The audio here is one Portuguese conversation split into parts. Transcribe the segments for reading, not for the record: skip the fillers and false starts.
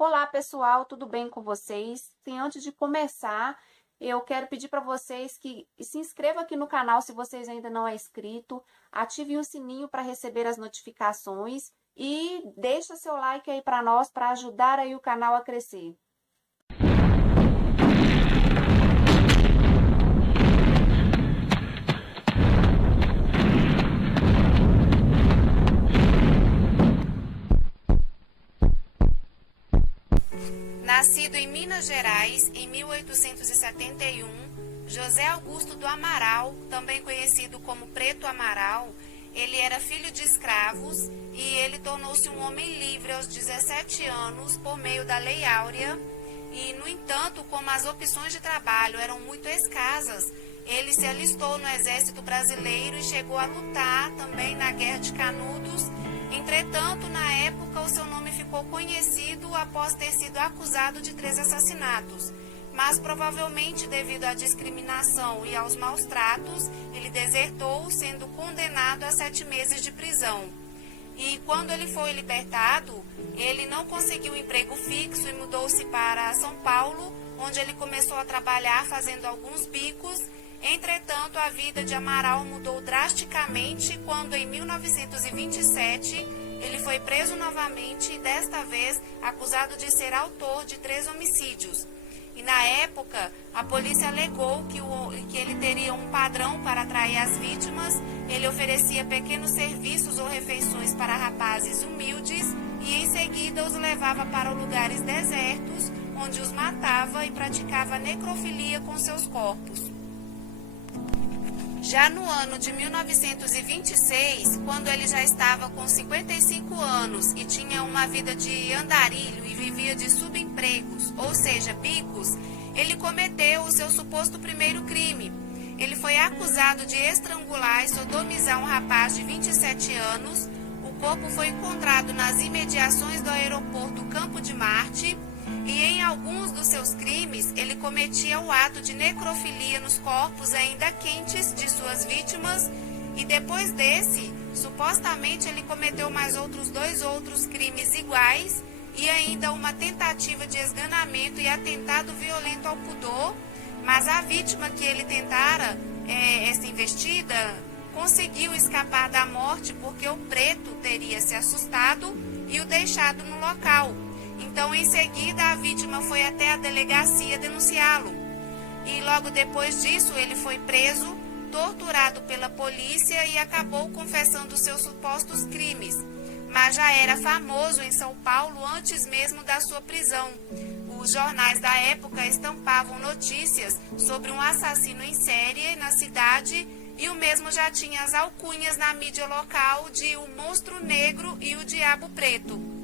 Olá, pessoal, tudo bem com vocês? Sim, antes de começar, eu quero pedir para vocês que se inscrevam aqui no canal se vocês ainda não é inscrito, ativem o sininho para receber as notificações e deixa seu like aí para nós para ajudar aí o canal a crescer. Nascido em Minas Gerais em 1871, José Augusto do Amaral, também conhecido como Preto Amaral, ele era filho de escravos e ele tornou-se um homem livre aos 17 anos por meio da Lei Áurea. E, no entanto, como as opções de trabalho eram muito escassas, ele se alistou no Exército Brasileiro e chegou a lutar também na Guerra de Canudos. Entretanto, na época, o seu nome ficou conhecido após ter sido acusado de 3 assassinatos. Mas, provavelmente, devido à discriminação e aos maus tratos, ele desertou, sendo condenado a 7 meses de prisão. E quando ele foi libertado, ele não conseguiu um emprego fixo e mudou-se para São Paulo, onde ele começou a trabalhar fazendo alguns bicos. Entretanto, a vida de Amaral mudou drasticamente quando, em 1927, ele foi preso novamente e, desta vez, acusado de ser autor de 3 homicídios. E, na época, a polícia alegou que ele teria um padrão para atrair as vítimas. Ele oferecia pequenos serviços ou refeições para rapazes humildes e, em seguida, os levava para lugares desertos, onde os matava e praticava necrofilia com seus corpos. Já no ano de 1926, quando ele já estava com 55 anos e tinha uma vida de andarilho e vivia de subempregos, ou seja, bicos, ele cometeu o seu suposto primeiro crime. Ele foi acusado de estrangular e sodomizar um rapaz de 27 anos. O corpo foi encontrado nas imediações do aeroporto Campo de Marte. E em alguns dos seus crimes, ele cometia o ato de necrofilia nos corpos ainda quentes de suas vítimas. E depois desse, supostamente ele cometeu mais outros 2 outros crimes iguais e ainda uma tentativa de esganamento e atentado violento ao pudor. Mas a vítima que ele tentara, essa investida, conseguiu escapar da morte porque o preto teria se assustado e o deixado no local. Então, em seguida, a vítima foi até a delegacia denunciá-lo. E logo depois disso, ele foi preso, torturado pela polícia e acabou confessando seus supostos crimes. Mas já era famoso em São Paulo antes mesmo da sua prisão. Os jornais da época estampavam notícias sobre um assassino em série na cidade e o mesmo já tinha as alcunhas na mídia local de o Monstro Negro e o Diabo Preto.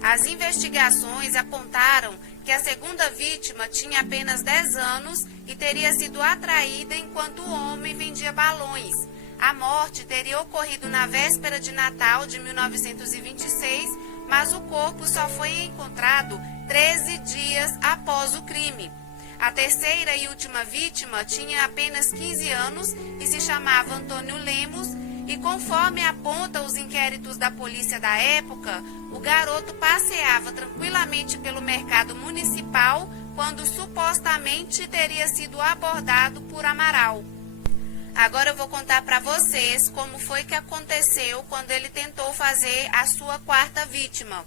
As investigações apontaram que a segunda vítima tinha apenas 10 anos e teria sido atraída enquanto o homem vendia balões. A morte teria ocorrido na véspera de Natal de 1926, mas o corpo só foi encontrado 13 dias após o crime. A terceira e última vítima tinha apenas 15 anos e se chamava Antônio Lemos. E conforme apontam os inquéritos da polícia da época, o garoto passeava tranquilamente pelo mercado municipal quando supostamente teria sido abordado por Amaral. Agora eu vou contar para vocês como foi que aconteceu quando ele tentou fazer a sua 4ª vítima.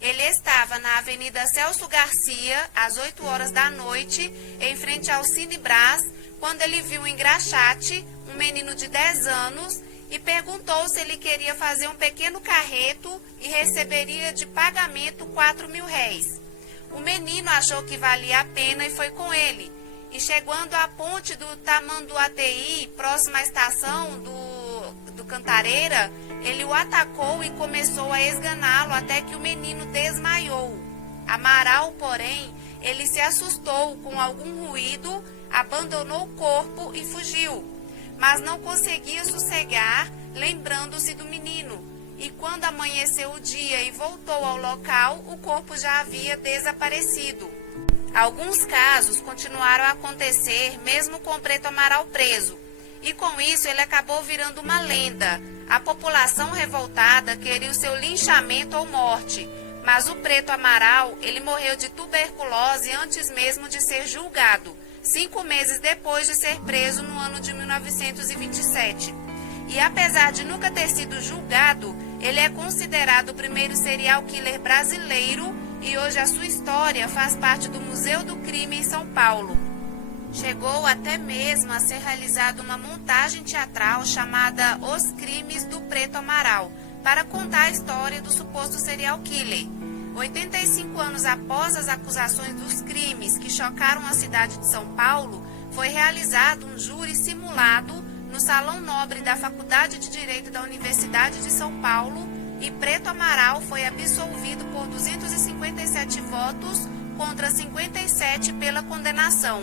Ele estava na Avenida Celso Garcia, às 8 horas da noite, em frente ao Cine Brás, quando ele viu um engraxate, um menino de 10 anos, e perguntou se ele queria fazer um pequeno carreto e receberia de pagamento R$4.000. O menino achou que valia a pena e foi com ele. E chegando à ponte do Tamanduateí, próxima à estação do Cantareira, ele o atacou e começou a esganá-lo até que o menino desmaiou. Amaral, porém, ele se assustou com algum ruído, abandonou o corpo e fugiu. Mas não conseguia sossegar, lembrando-se do menino. E quando amanheceu o dia e voltou ao local, o corpo já havia desaparecido. Alguns casos continuaram a acontecer, mesmo com o Preto Amaral preso. E com isso ele acabou virando uma lenda. A população revoltada queria o seu linchamento ou morte. Mas o Preto Amaral, ele morreu de tuberculose antes mesmo de ser julgado, 5 meses depois de ser preso no ano de 1927. E apesar de nunca ter sido julgado, ele é considerado o primeiro serial killer brasileiro e hoje a sua história faz parte do Museu do Crime em São Paulo. Chegou até mesmo a ser realizada uma montagem teatral chamada Os Crimes do Preto Amaral, para contar a história do suposto serial killer. 85 anos após as acusações dos crimes que chocaram a cidade de São Paulo, foi realizado um júri simulado no Salão Nobre da Faculdade de Direito da Universidade de São Paulo e Preto Amaral foi absolvido por 257 votos contra 57 pela condenação.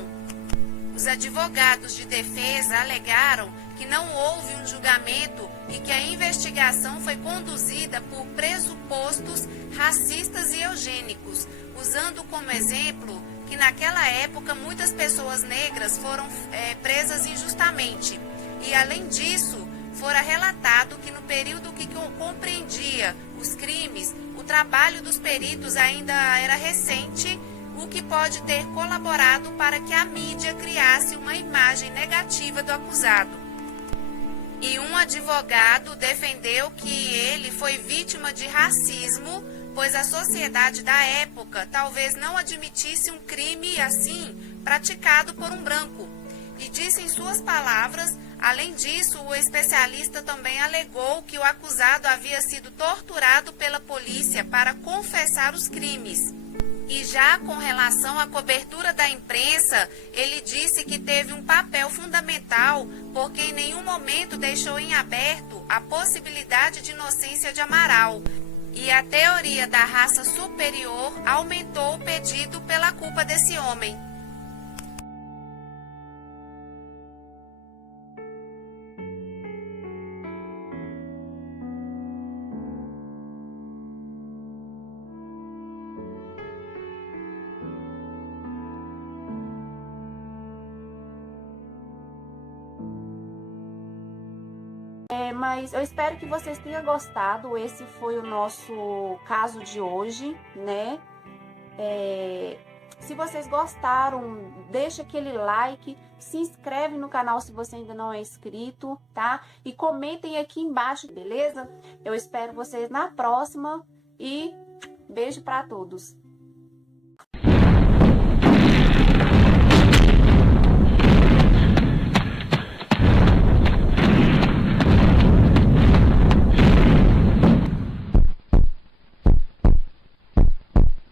Os advogados de defesa alegaram que não houve um julgamento e que a investigação foi conduzida por pressupostos racistas e eugênicos, usando como exemplo que naquela época muitas pessoas negras foram presas injustamente. E além disso, fora relatado que no período que compreendia os crimes, o trabalho dos peritos ainda era recente, o que pode ter colaborado para que a mídia criasse uma imagem negativa do acusado. E um advogado defendeu que ele foi vítima de racismo, pois a sociedade da época talvez não admitisse um crime assim praticado por um branco. E disse em suas palavras, além disso, o especialista também alegou que o acusado havia sido torturado pela polícia para confessar os crimes. E já com relação à cobertura da imprensa, ele disse que teve um papel fundamental porque em nenhum momento deixou em aberto a possibilidade de inocência de Amaral. E a teoria da raça superior aumentou o pedido pela culpa desse homem. Mas eu espero que vocês tenham gostado. Esse foi o nosso caso de hoje, né? Se vocês gostaram, deixa aquele like, se inscreve no canal se você ainda não é inscrito, tá? E comentem aqui embaixo, beleza? Eu espero vocês na próxima e beijo para todos.